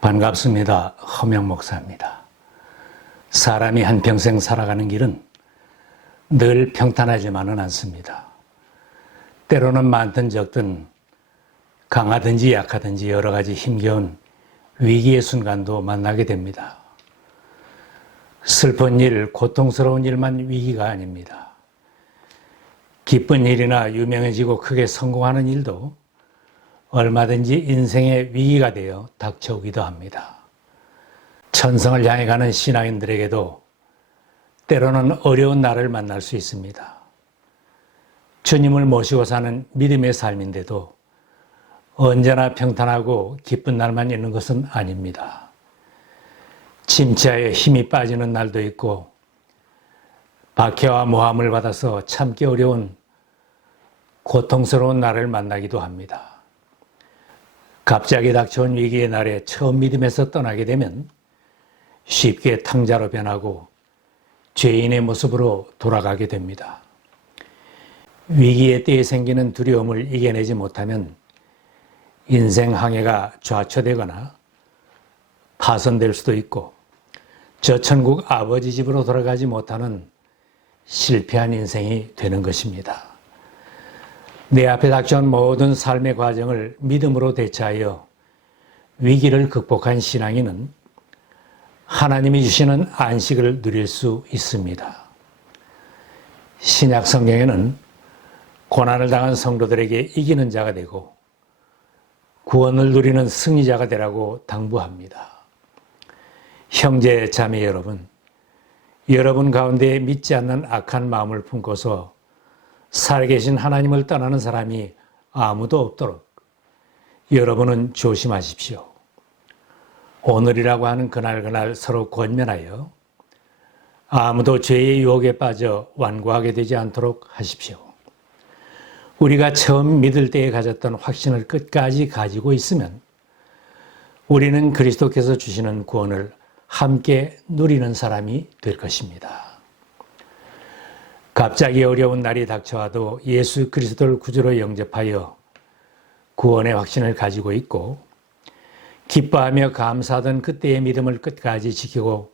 반갑습니다. 허명 목사입니다. 사람이 한평생 살아가는 길은 늘 평탄하지만은 않습니다. 때로는 많든 적든 강하든지 약하든지 여러 가지 힘겨운 위기의 순간도 만나게 됩니다. 슬픈 일, 고통스러운 일만 위기가 아닙니다. 기쁜 일이나 유명해지고 크게 성공하는 일도 얼마든지 인생의 위기가 되어 닥쳐오기도 합니다. 천성을 향해 가는 신앙인들에게도 때로는 어려운 날을 만날 수 있습니다. 주님을 모시고 사는 믿음의 삶인데도 언제나 평탄하고 기쁜 날만 있는 것은 아닙니다. 침체하여 힘이 빠지는 날도 있고 박해와 모함을 받아서 참기 어려운 고통스러운 날을 만나기도 합니다. 갑자기 닥쳐온 위기의 날에 처음 믿음에서 떠나게 되면 쉽게 탕자로 변하고 죄인의 모습으로 돌아가게 됩니다. 위기의 때에 생기는 두려움을 이겨내지 못하면 인생 항해가 좌초되거나 파손될 수도 있고 저 천국 아버지 집으로 돌아가지 못하는 실패한 인생이 되는 것입니다. 내 앞에 닥쳐온 모든 삶의 과정을 믿음으로 대처하여 위기를 극복한 신앙인은 하나님이 주시는 안식을 누릴 수 있습니다. 신약 성경에는 고난을 당한 성도들에게 이기는 자가 되고 구원을 누리는 승리자가 되라고 당부합니다. 형제 자매 여러분 가운데 믿지 않는 악한 마음을 품고서 살아계신 하나님을 떠나는 사람이 아무도 없도록 여러분은 조심하십시오. 오늘이라고 하는 그날 서로 권면하여 아무도 죄의 유혹에 빠져 완고하게 되지 않도록 하십시오. 우리가 처음 믿을 때에 가졌던 확신을 끝까지 가지고 있으면 우리는 그리스도께서 주시는 구원을 함께 누리는 사람이 될 것입니다. 갑자기 어려운 날이 닥쳐와도 예수 그리스도를 구주로 영접하여 구원의 확신을 가지고 있고 기뻐하며 감사하던 그때의 믿음을 끝까지 지키고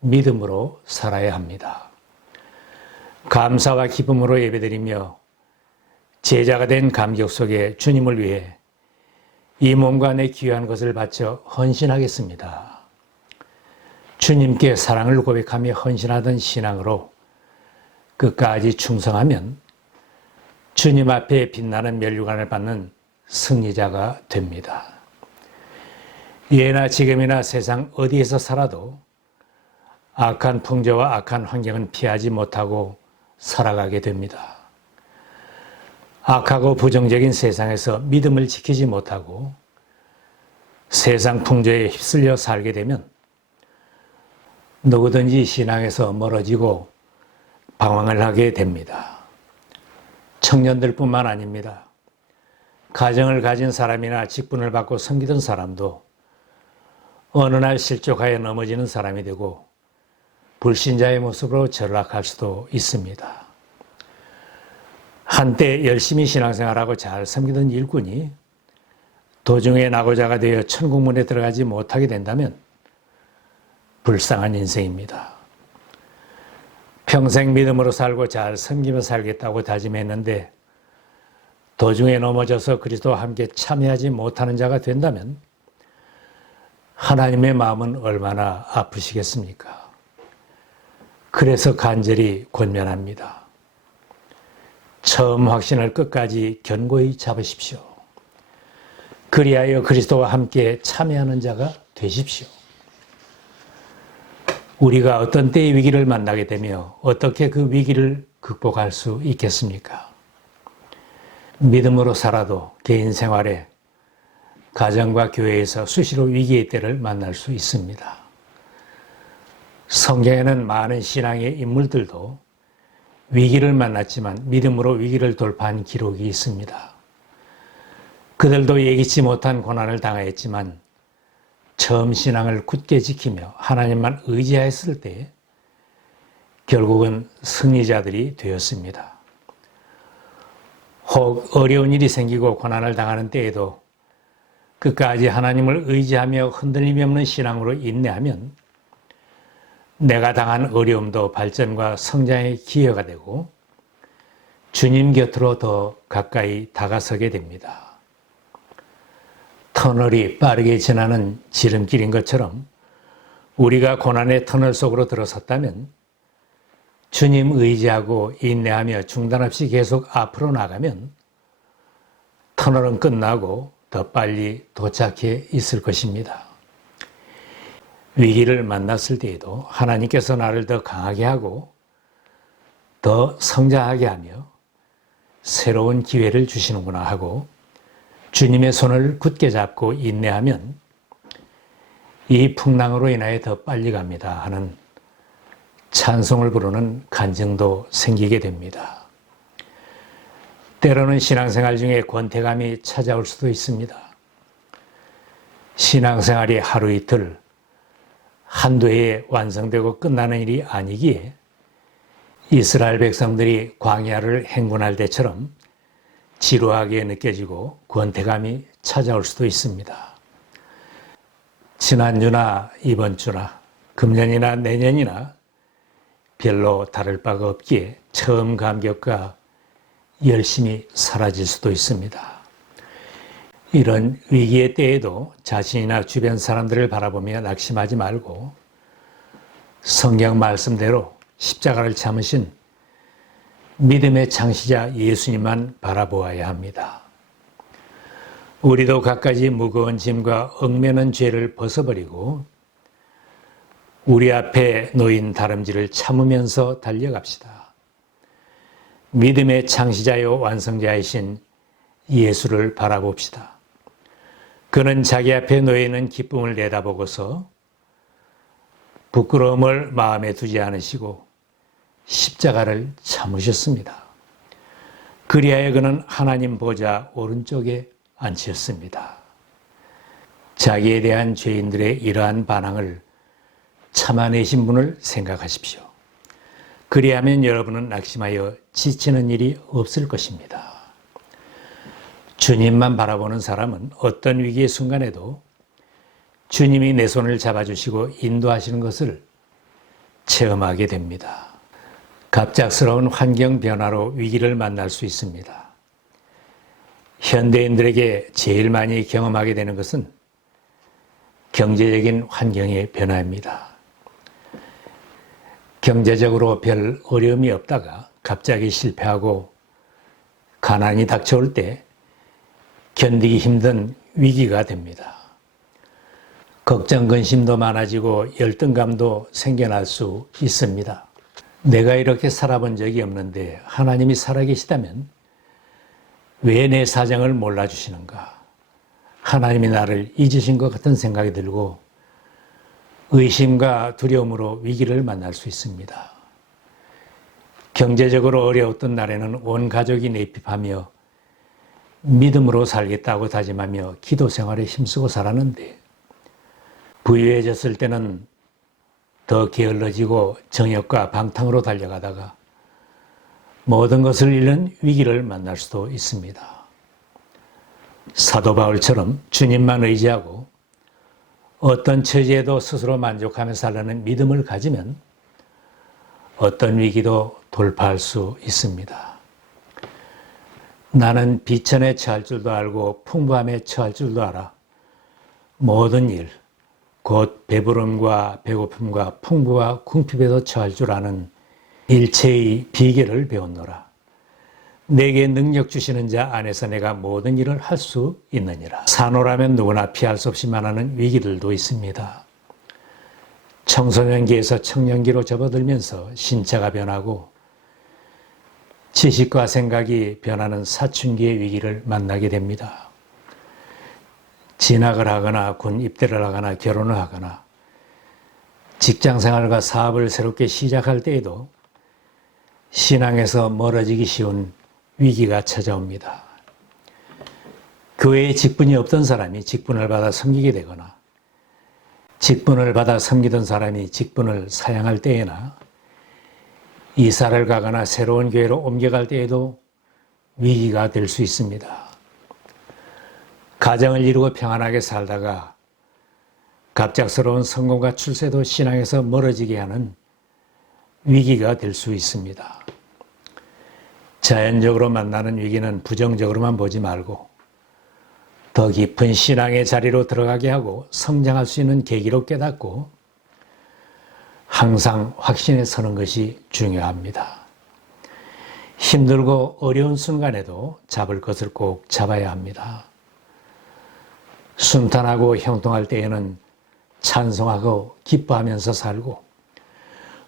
믿음으로 살아야 합니다. 감사와 기쁨으로 예배드리며 제자가 된 감격 속에 주님을 위해 이 몸과 내 귀한 것을 바쳐 헌신하겠습니다. 주님께 사랑을 고백하며 헌신하던 신앙으로 끝까지 충성하면 주님 앞에 빛나는 면류관을 받는 승리자가 됩니다. 예나 지금이나 세상 어디에서 살아도 악한 풍조와 악한 환경은 피하지 못하고 살아가게 됩니다. 악하고 부정적인 세상에서 믿음을 지키지 못하고 세상 풍조에 휩쓸려 살게 되면 누구든지 신앙에서 멀어지고 방황을 하게 됩니다. 청년들뿐만 아닙니다. 가정을 가진 사람이나 직분을 받고 섬기던 사람도 어느 날 실족하여 넘어지는 사람이 되고 불신자의 모습으로 전락할 수도 있습니다. 한때 열심히 신앙생활하고 잘 섬기던 일꾼이 도중에 낙오자가 되어 천국문에 들어가지 못하게 된다면 불쌍한 인생입니다. 평생 믿음으로 살고 잘 섬기며 살겠다고 다짐했는데 도중에 넘어져서 그리스도와 함께 참여하지 못하는 자가 된다면 하나님의 마음은 얼마나 아프시겠습니까? 그래서 간절히 권면합니다. 처음 확신을 끝까지 견고히 잡으십시오. 그리하여 그리스도와 함께 참여하는 자가 되십시오. 우리가 어떤 때의 위기를 만나게 되며 어떻게 그 위기를 극복할 수 있겠습니까? 믿음으로 살아도 개인 생활에 가정과 교회에서 수시로 위기의 때를 만날 수 있습니다. 성경에는 많은 신앙의 인물들도 위기를 만났지만 믿음으로 위기를 돌파한 기록이 있습니다. 그들도 예기치 못한 고난을 당하였지만 처음 신앙을 굳게 지키며 하나님만 의지하였을 때 결국은 승리자들이 되었습니다. 혹 어려운 일이 생기고 고난을 당하는 때에도 끝까지 하나님을 의지하며 흔들림이 없는 신앙으로 인내하면 내가 당한 어려움도 발전과 성장의 기회가 되고 주님 곁으로 더 가까이 다가서게 됩니다. 터널이 빠르게 지나는 지름길인 것처럼 우리가 고난의 터널 속으로 들어섰다면 주님 의지하고 인내하며 중단 없이 계속 앞으로 나가면 터널은 끝나고 더 빨리 도착해 있을 것입니다. 위기를 만났을 때에도 하나님께서 나를 더 강하게 하고 더 성장하게 하며 새로운 기회를 주시는구나 하고 주님의 손을 굳게 잡고 인내하면 이 풍랑으로 인하여 더 빨리 갑니다 하는 찬송을 부르는 간증도 생기게 됩니다. 때로는 신앙생활 중에 권태감이 찾아올 수도 있습니다. 신앙생활이 하루 이틀, 한두 해에 완성되고 끝나는 일이 아니기에 이스라엘 백성들이 광야를 행군할 때처럼 지루하게 느껴지고 권태감이 찾아올 수도 있습니다. 지난주나 이번 주나 금년이나 내년이나 별로 다를 바가 없기에 처음 감격과 열심히 사라질 수도 있습니다. 이런 위기의 때에도 자신이나 주변 사람들을 바라보며 낙심하지 말고 성경 말씀대로 십자가를 참으신 믿음의 창시자 예수님만 바라보아야 합니다. 우리도 갖가지 무거운 짐과 얽매는 죄를 벗어버리고 우리 앞에 놓인 다름질을 참으면서 달려갑시다. 믿음의 창시자요 완성자이신 예수를 바라봅시다. 그는 자기 앞에 놓여있는 기쁨을 내다보고서 부끄러움을 마음에 두지 않으시고 십자가를 참으셨습니다. 그리하여 그는 하나님 보좌 오른쪽에 앉혔습니다. 자기에 대한 죄인들의 이러한 반항을 참아내신 분을 생각하십시오. 그리하면 여러분은 낙심하여 지치는 일이 없을 것입니다. 주님만 바라보는 사람은 어떤 위기의 순간에도 주님이 내 손을 잡아주시고 인도하시는 것을 체험하게 됩니다. 갑작스러운 환경 변화로 위기를 만날 수 있습니다. 현대인들에게 제일 많이 경험하게 되는 것은 경제적인 환경의 변화입니다. 경제적으로 별 어려움이 없다가 갑자기 실패하고 가난이 닥쳐올 때 견디기 힘든 위기가 됩니다. 걱정, 근심도 많아지고 열등감도 생겨날 수 있습니다. 내가 이렇게 살아본 적이 없는데 하나님이 살아계시다면 왜 내 사정을 몰라주시는가? 하나님이 나를 잊으신 것 같은 생각이 들고 의심과 두려움으로 위기를 만날 수 있습니다. 경제적으로 어려웠던 날에는 온 가족이 내핍하며 믿음으로 살겠다고 다짐하며 기도 생활에 힘쓰고 살았는데 부유해졌을 때는 더 게을러지고 정욕과 방탕으로 달려가다가 모든 것을 잃는 위기를 만날 수도 있습니다. 사도 바울처럼 주님만 의지하고 어떤 처지에도 스스로 만족하며 살라는 믿음을 가지면 어떤 위기도 돌파할 수 있습니다. 나는 비천에 처할 줄도 알고 풍부함에 처할 줄도 알아. 모든 일, 곧 배부름과 배고픔과 풍부와 궁핍에도 처할 줄 아는 일체의 비결을 배웠노라. 내게 능력 주시는 자 안에서 내가 모든 일을 할 수 있느니라. 산호라면 누구나 피할 수 없이 만나는 위기들도 있습니다. 청소년기에서 청년기로 접어들면서 신체가 변하고 지식과 생각이 변하는 사춘기의 위기를 만나게 됩니다. 진학을 하거나 군 입대를 하거나 결혼을 하거나 직장생활과 사업을 새롭게 시작할 때에도 신앙에서 멀어지기 쉬운 위기가 찾아옵니다. 교회에 직분이 없던 사람이 직분을 받아 섬기게 되거나 직분을 받아 섬기던 사람이 직분을 사양할 때에나 이사를 가거나 새로운 교회로 옮겨갈 때에도 위기가 될 수 있습니다. 가정을 이루고 평안하게 살다가 갑작스러운 성공과 출세도 신앙에서 멀어지게 하는 위기가 될 수 있습니다. 자연적으로 만나는 위기는 부정적으로만 보지 말고 더 깊은 신앙의 자리로 들어가게 하고 성장할 수 있는 계기로 깨닫고 항상 확신에 서는 것이 중요합니다. 힘들고 어려운 순간에도 잡을 것을 꼭 잡아야 합니다. 순탄하고 형통할 때에는 찬송하고 기뻐하면서 살고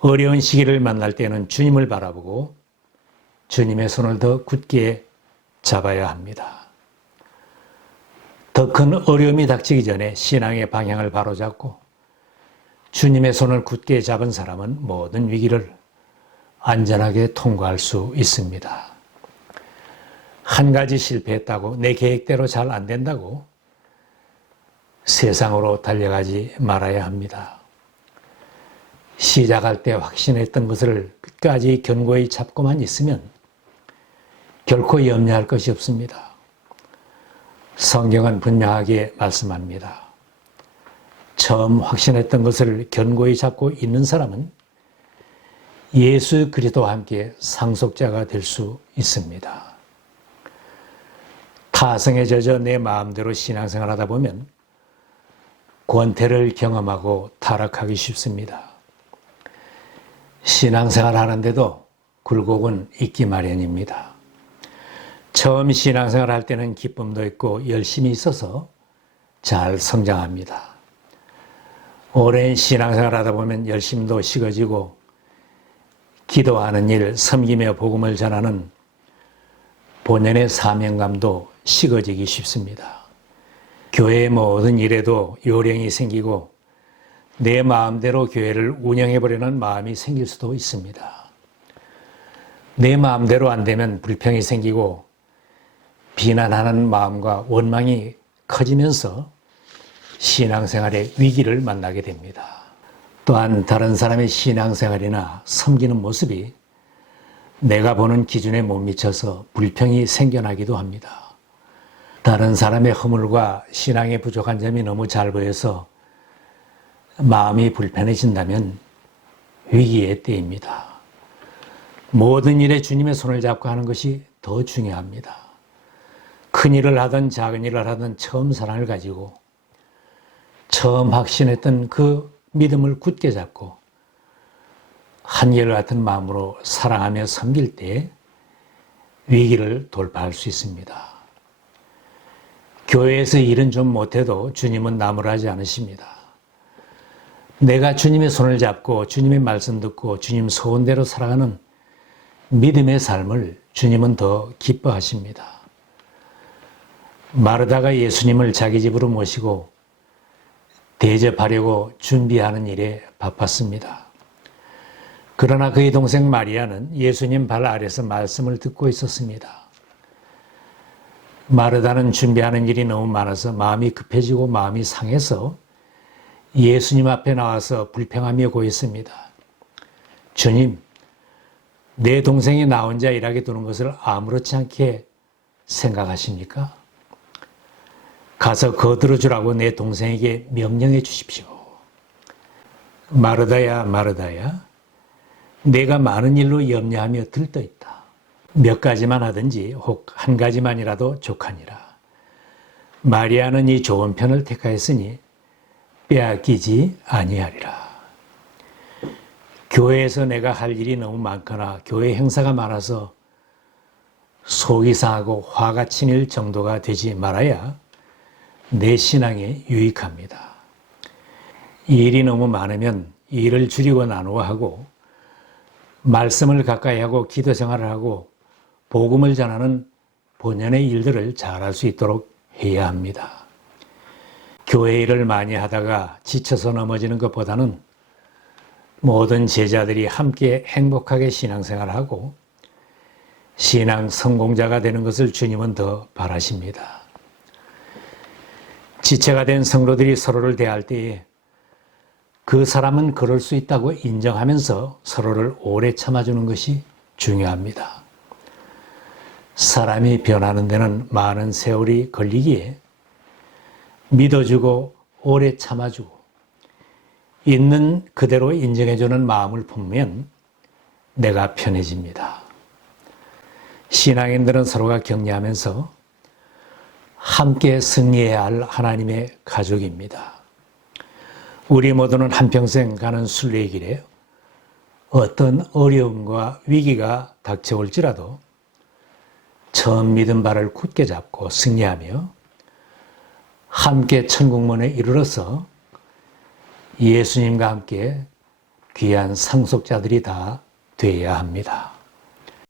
어려운 시기를 만날 때는 주님을 바라보고 주님의 손을 더 굳게 잡아야 합니다. 더 큰 어려움이 닥치기 전에 신앙의 방향을 바로잡고 주님의 손을 굳게 잡은 사람은 모든 위기를 안전하게 통과할 수 있습니다. 한 가지 실패했다고 내 계획대로 잘 안 된다고 세상으로 달려가지 말아야 합니다. 시작할 때 확신했던 것을 끝까지 견고히 잡고만 있으면 결코 염려할 것이 없습니다. 성경은 분명하게 말씀합니다. 처음 확신했던 것을 견고히 잡고 있는 사람은 예수 그리스도와 함께 상속자가 될 수 있습니다. 타성에 젖어 내 마음대로 신앙생활 하다 보면 권태를 경험하고 타락하기 쉽습니다. 신앙생활 하는데도 굴곡은 있기 마련입니다. 처음 신앙생활 할 때는 기쁨도 있고 열심히 있어서 잘 성장합니다. 오랜 신앙생활 하다 보면 열심도 식어지고 기도하는 일, 섬기며 복음을 전하는 본연의 사명감도 식어지기 쉽습니다. 교회의 모든 일에도 요령이 생기고 내 마음대로 교회를 운영해보려는 마음이 생길 수도 있습니다. 내 마음대로 안 되면 불평이 생기고 비난하는 마음과 원망이 커지면서 신앙생활의 위기를 만나게 됩니다. 또한 다른 사람의 신앙생활이나 섬기는 모습이 내가 보는 기준에 못 미쳐서 불평이 생겨나기도 합니다. 다른 사람의 허물과 신앙의 부족한 점이 너무 잘 보여서 마음이 불편해진다면 위기의 때입니다. 모든 일에 주님의 손을 잡고 하는 것이 더 중요합니다. 큰 일을 하든 작은 일을 하든 처음 사랑을 가지고 처음 확신했던 그 믿음을 굳게 잡고 한결같은 마음으로 사랑하며 섬길 때 위기를 돌파할 수 있습니다. 교회에서 일은 좀 못해도 주님은 나무라지 않으십니다. 내가 주님의 손을 잡고 주님의 말씀 듣고 주님 소원대로 살아가는 믿음의 삶을 주님은 더 기뻐하십니다. 마르다가 예수님을 자기 집으로 모시고 대접하려고 준비하는 일에 바빴습니다. 그러나 그의 동생 마리아는 예수님 발 아래서 말씀을 듣고 있었습니다. 마르다는 준비하는 일이 너무 많아서 마음이 급해지고 마음이 상해서 예수님 앞에 나와서 불평하며 고했습니다. 주님, 내 동생이 나 혼자 일하게 두는 것을 아무렇지 않게 생각하십니까? 가서 거들어주라고 내 동생에게 명령해 주십시오. 마르다야, 마르다야, 내가 많은 일로 염려하며 들떠있다. 몇 가지만 하든지 혹 한 가지만이라도 족하니라. 마리아는 이 좋은 편을 택하였으니 빼앗기지 아니하리라. 교회에서 내가 할 일이 너무 많거나 교회 행사가 많아서 속이 상하고 화가 치밀 정도가 되지 말아야 내 신앙에 유익합니다. 이 일이 너무 많으면 일을 줄이고 나누어 하고 말씀을 가까이 하고 기도 생활을 하고 복음을 전하는 본연의 일들을 잘할 수 있도록 해야 합니다. 교회 일을 많이 하다가 지쳐서 넘어지는 것보다는 모든 제자들이 함께 행복하게 신앙생활하고 신앙 성공자가 되는 것을 주님은 더 바라십니다. 지체가 된 성도들이 서로를 대할 때에 그 사람은 그럴 수 있다고 인정하면서 서로를 오래 참아주는 것이 중요합니다. 사람이 변하는 데는 많은 세월이 걸리기에 믿어주고 오래 참아주고 있는 그대로 인정해주는 마음을 품으면 내가 편해집니다. 신앙인들은 서로가 격려하면서 함께 승리해야 할 하나님의 가족입니다. 우리 모두는 한평생 가는 순례의 길에 어떤 어려움과 위기가 닥쳐올지라도 처음 믿은 바를 굳게 잡고 승리하며 함께 천국문에 이르러서 예수님과 함께 귀한 상속자들이 다 되어야 합니다.